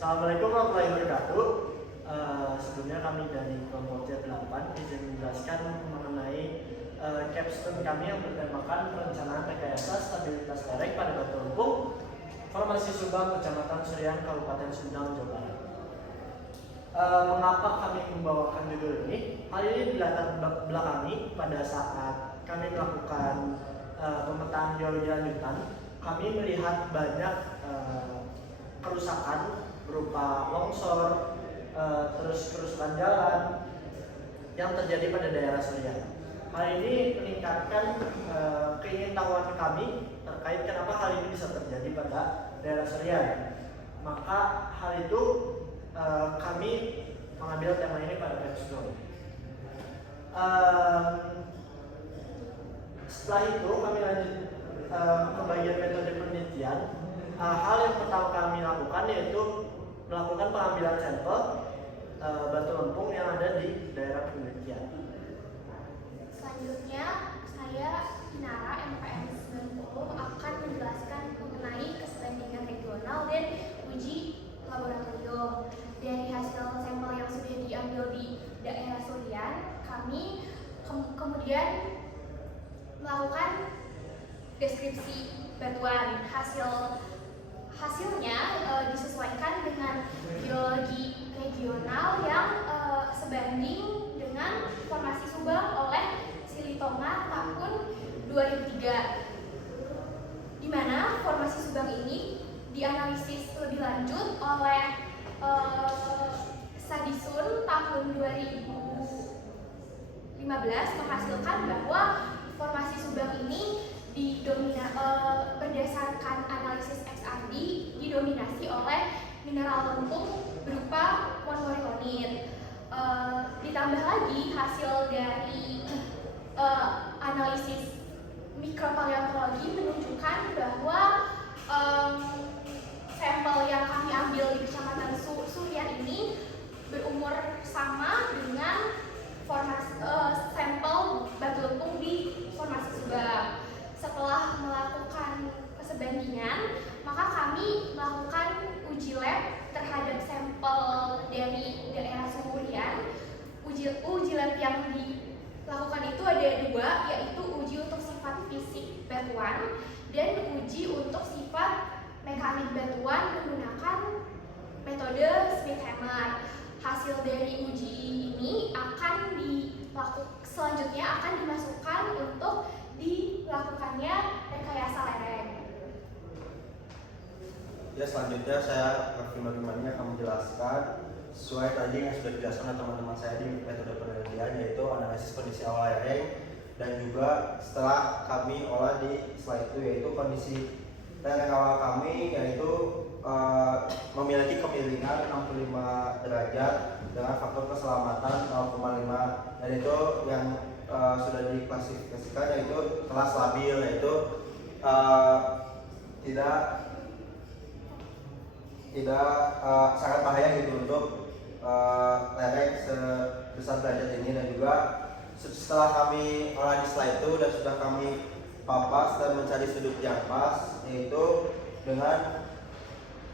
Assalamualaikum warahmatullahi wabarakatuh. Sebelumnya kami dari kelompok C8 izin menjelaskan mengenai capstone kami yang bertemakan perencanaan rekayasa stabilitas lereng pada Batu Lempung, Formasi Subang, Kecamatan Surian, Kabupaten Sumedang, Jawa Barat. Mengapa kami membawakan judul ini? Hal ini dilatar belakangi pada saat kami melakukan pemetaan geologi lanjutan. Kami melihat banyak kerusakan berupa longsor, terus kerusakan jalan yang terjadi pada daerah Surian. Hal ini meningkatkan keingintahuan kami terkait kenapa hal ini bisa terjadi pada daerah Surian. Maka hal itu kami mengambil tema ini pada capstone. Setelah itu kami lanjut ke bagian metode penelitian. Hal yang pertama kami lakukan yaitu melakukan pengambilan sampel batu lempung yang ada di daerah penelitian. Selanjutnya, saya Inara MPM 90 akan menjelaskan mengenai keseimbangan regional dan uji laboratorium. Dari hasil sampel yang sudah diambil di daerah Surian, kami kemudian melakukan deskripsi batuan. Hasilnya disesuaikan dengan geologi regional yang sebanding dengan formasi Subang oleh Silitoma tahun 2003, di mana formasi Subang ini dianalisis lebih lanjut oleh Sadisun tahun 2015 menghasilkan bahwa formasi Subang ini berdasarkan analisis XRD didominasi oleh mineral lempung berupa monmorikonit. Ditambah lagi hasil dari analisis mikropaleontologi menunjukkan bahwa sampel yang kami ambil di Kecamatan Surian ini berumur sama dengan sampel batu lempung di formasi Subang. Setelah melakukan kesebandingan, maka kami melakukan uji lab terhadap sampel dari daerah Surian. Uji lab yang dilakukan itu ada dua, yaitu uji untuk sifat fisik batuan dan uji untuk sifat mekanik batuan menggunakan metode Smith-Hammer. Hasil dari uji ini selanjutnya akan dimasukkan untuk dilakukannya rekayasa lereng. Ya, selanjutnya saya Raffi akan menjelaskan sesuai tadi yang sudah dijelaskan oleh teman-teman saya di metode penelitian, yaitu analisis kondisi awal lereng dan juga setelah kami olah di slide itu, yaitu kondisi lereng awal kami yaitu memiliki kemiringan 65 derajat dengan faktor keselamatan 0,5, dan itu yang sudah diklasifikasikan yaitu kelas labil, yaitu tidak sangat bahaya gitu untuk lereng sebesar derajat ini. Dan juga setelah kami olah di slide itu dan sudah kami papas dan mencari sudut yang pas, yaitu dengan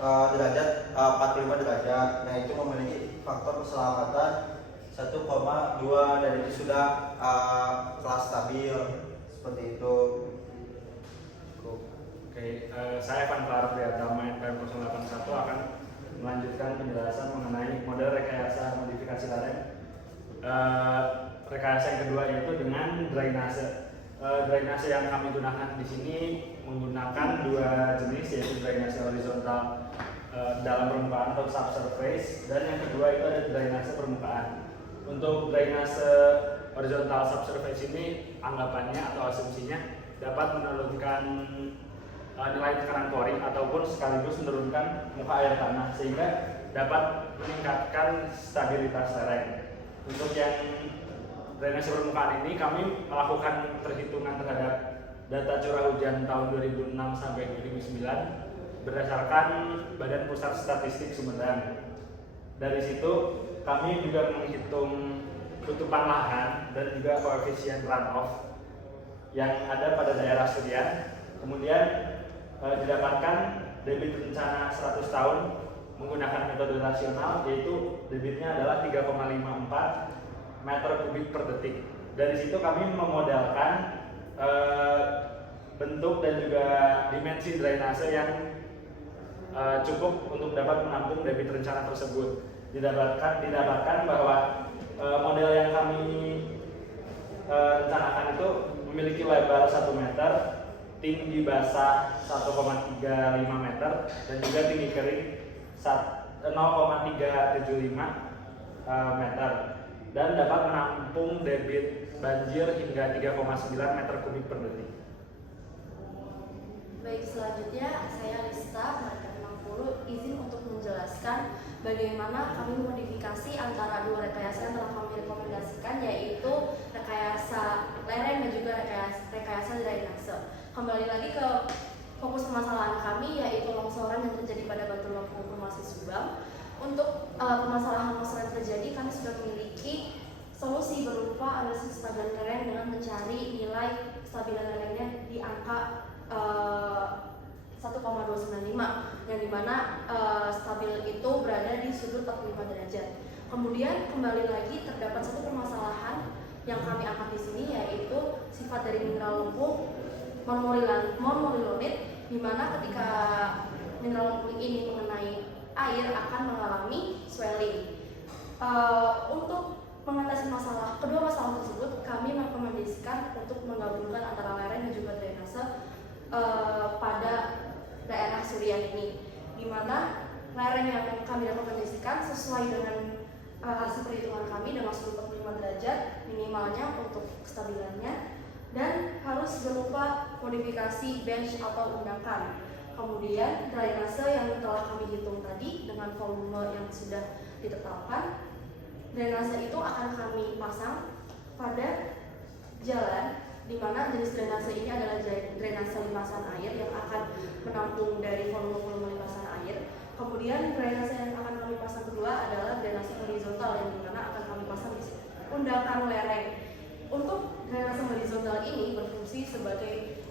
derajat 45 derajat, nah itu memiliki faktor keselamatan 1,2 dan itu sudah kelas stabil seperti itu. Oke, saya Evan Priyatama MPM 081 akan melanjutkan penjelasan mengenai model rekayasa modifikasi lereng. Rekayasa yang kedua yaitu dengan drainase. Drainase yang kami gunakan di sini menggunakan dua jenis, yaitu drainase horizontal dalam permukaan atau subsurface, dan yang kedua itu ada drainase permukaan. Untuk drainase horizontal subsurface ini anggapannya atau asumsinya dapat menurunkan nilai tekanan pori ataupun sekaligus menurunkan muka air tanah sehingga dapat meningkatkan stabilitas lereng. Untuk yang drainase permukaan ini kami melakukan perhitungan terhadap data curah hujan tahun 2006 sampai 2009 berdasarkan Badan Pusat Statistik Sumedang. Dari situ kami juga menghitung tutupan lahan dan juga koefisien runoff yang ada pada daerah Surian. Kemudian didapatkan debit rencana 100 tahun menggunakan metode rasional, yaitu debitnya adalah 3,54 meter kubik per detik. Dari situ kami memodalkan bentuk dan juga dimensi drainase yang cukup untuk dapat menampung debit rencana tersebut. Didapatkan bahwa model yang kami rencanakan itu memiliki lebar 1 meter, tinggi basah 1,35 meter, dan juga tinggi kering 0,375 meter, dan dapat menampung debit banjir hingga 3,9 meter kubik per detik. Baik, selanjutnya saya Lista, Market 60, izin untuk menjelaskan bagaimana kami memodifikasi antara dua rekayasa yang telah kami rekomendasikan, yaitu rekayasa lereng dan juga rekayasa drainase. Kembali lagi ke fokus permasalahan kami, yaitu longsoran yang terjadi pada Batu Lempung Formasi Subang. Untuk permasalahan longsoran yang terjadi, kami sudah memiliki solusi berupa analisis stabilan lereng dengan mencari nilai stabilan lerengnya di angka 1,295, yang dimana stabil itu berada di sudut 45 derajat. Kemudian kembali lagi terdapat satu permasalahan yang kami angkat di sini, yaitu sifat dari mineral lempung monomorilanit, di mana ketika mineral lempung ini mengenai air akan mengalami swelling. Untuk mengatasi kedua masalah tersebut, kami merekomendasikan untuk menggabungkan antara lereng dan juga drainase pada daerah Surian ini, di mana lereng yang kami rekomendasikan sesuai dengan hasil perhitungan kami dengan sudut 45 derajat minimalnya untuk kestabilannya, dan harus berupa modifikasi bench atau undakan. Kemudian drainase yang telah kami hitung tadi dengan volume yang sudah ditetapkan, drainase itu akan kami pasang pada jalan, di mana jenis drainase ini adalah drainase limpasan air yang akan menampung dari volume limpasan air. Kemudian drainase yang akan kami pasang kedua adalah drainase horizontal, yang dimana akan kami pasang di undakan lereng. Untuk drainase horizontal ini berfungsi sebagai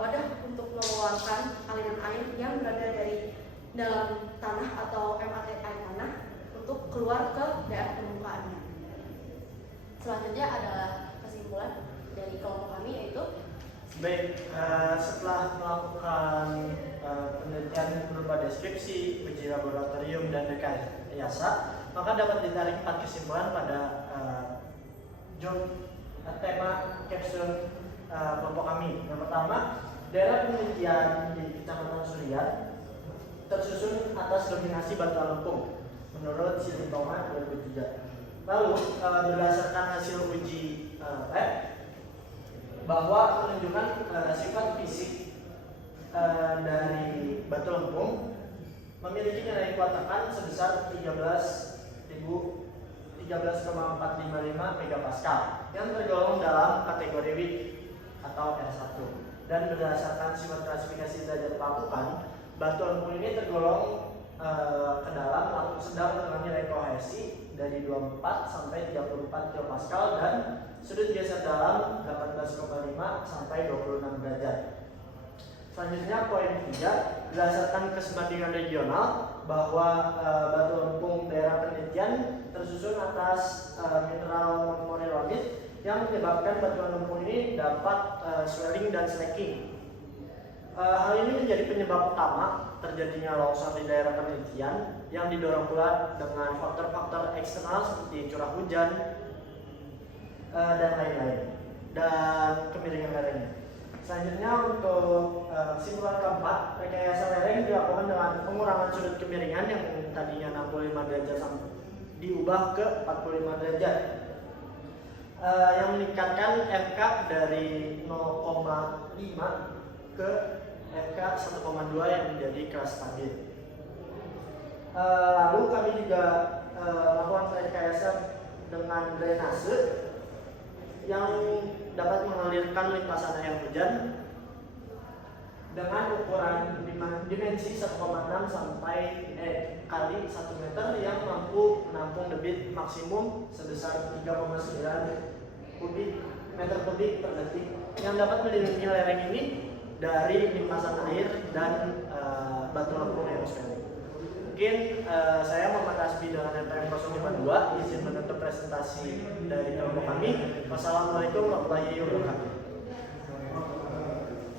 wadah untuk mengeluarkan aliran air yang berada dari dalam tanah atau MAT air tanah untuk keluar ke daerah permukaannya. Selanjutnya adalah kesimpulan dari kelompok kami, yaitu setelah melakukan penelitian berupa deskripsi, uji laboratorium, dan rekayasa, maka dapat ditarik 4 kesimpulan pada tema capstone kelompok kami. Yang pertama, daerah penelitian di Kecamatan Surian tersusun atas dominasi batu lempung menurut Silintoma 2003. Lalu berdasarkan hasil uji lab, bahwa menunjukkan sifat fisik dari batu lempung memiliki nilai kuat tekan sebesar 13,455 megapascal yang tergolong dalam kategori weak atau R1. Dan berdasarkan sifat klasifikasi derajat pelapukan, batu lempung ini tergolong ke dalam lapuk sedang dengan nilai kohesi dari 24 sampai 34 kilopascal dan sudut geser dalam 18,5 sampai 26 derajat. Selanjutnya poin 3, berdasarkan kesebandingan regional bahwa batu lempung daerah penelitian tersusun atas mineral monomorelanit yang menyebabkan batu lempung ini dapat swelling dan slacking. Hal ini menjadi penyebab utama terjadinya longsor di daerah penelitian yang didorong pula dengan faktor-faktor eksternal seperti curah hujan dan lain-lain, dan kemiringan lerengnya. Selanjutnya untuk kesimpulan keempat, rekayasa lereng dilakukan dengan pengurangan sudut kemiringan yang tadinya 65 derajat diubah ke 45 derajat, yang meningkatkan RK dari 0,5 ke RK 1,2 yang menjadi kelas stabil. Lalu kami juga melakukan rekayasa dengan drainase yang dapat mengalirkan limpasan air hujan dengan ukuran dimensi 1,6 sampai kali 1 meter yang mampu menampung debit maksimum sebesar 3,9 meter kubik per detik yang dapat melindungi lereng ini dari limpasan air dan batu lempung yang swelling. mungkin saya Muhammad Asbi dengan NPM 052 izin menutup presentasi dari kelompok kami. Wassalamualaikum warahmatullahi wabarakatuh.